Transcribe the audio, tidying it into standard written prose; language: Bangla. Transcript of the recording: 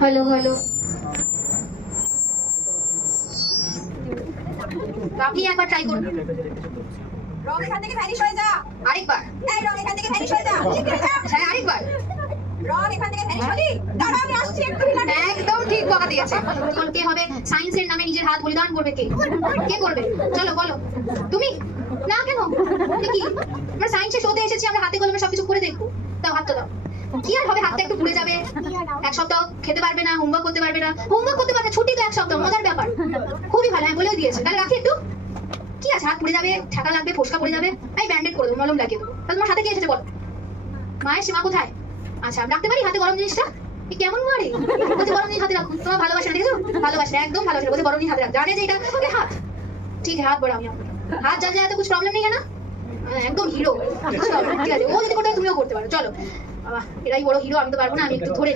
হ্যালো হ্যালো, আপনি একবার ট্রাই করুন। রং এখান থেকে ভ্যানিশ হয়ে যা। আরেকবার। এই রং এখান থেকে ভ্যানিশ হয়ে যা। শিগগিরই যা। হ্যাঁ আরেকবার। রং এখান থেকে ভ্যানিশ হলি। দাঁড়া আমি আসছি এক্ষুনি লাগবে। একদম ঠিক বকা দিয়েছে। তখন কে হবে সায়েন্সের নামে নিজের হাত বলিদান করবে? কে কে করবে? চলো বলো। তুমি না কেন? তুমি কি? আমরা সায়েন্সের শোতে এসেছি, আমরা হাতে কলমে সবকিছু করে দেখবো। দাও হাতটা দাও। কি আর হবে, হাতটা একটু পুড়ে যাবে, এক সপ্তাহ খেতে পারবে না, হোমওয়ার্ক করতে পারবে না। হোমওয়ার্ক করতে পারবে, ছুটি তো এক সপ্তাহ, মজার ব্যাপার। খুবই ভালো, হ্যাঁ বলেও দিয়েছে। তাহলে রাখি একটু। কি আছে, হাত পুড়ে যাবে, ঠাকা লাগবে, ফোসকা পড়ে যাবে, আমি ব্যান্ডেড করে দেবো, মলম লাগিয়ে দেবো। তাহলে তোমার হাতে কি এসেছে বলো? মায়ের সীমা কোথায়? আচ্ছা আমি রাখতে পারি হাতে গরম জিনিসটা? কেমন মারে বলছে গরম জিনিস হাতে রাখো, তোমার ভালোবাসা দেখেছো? ভালোবাসা একদম ভালোবাসা, বলছে গরম জিনিস হাতে রাখ, জানে যে এটা ওকে হাত। ঠিক হাত বড়, আমি হাত যা যায় তো কিছু প্রবলেম নেই না, একদম হিরো। ঠিক আছে, ও যদি করতে হয় তুমিও করতে পারো। চলো বাবা, এরাই বড় হিরো, আমি তো পারবো না, আমি একটু ধরে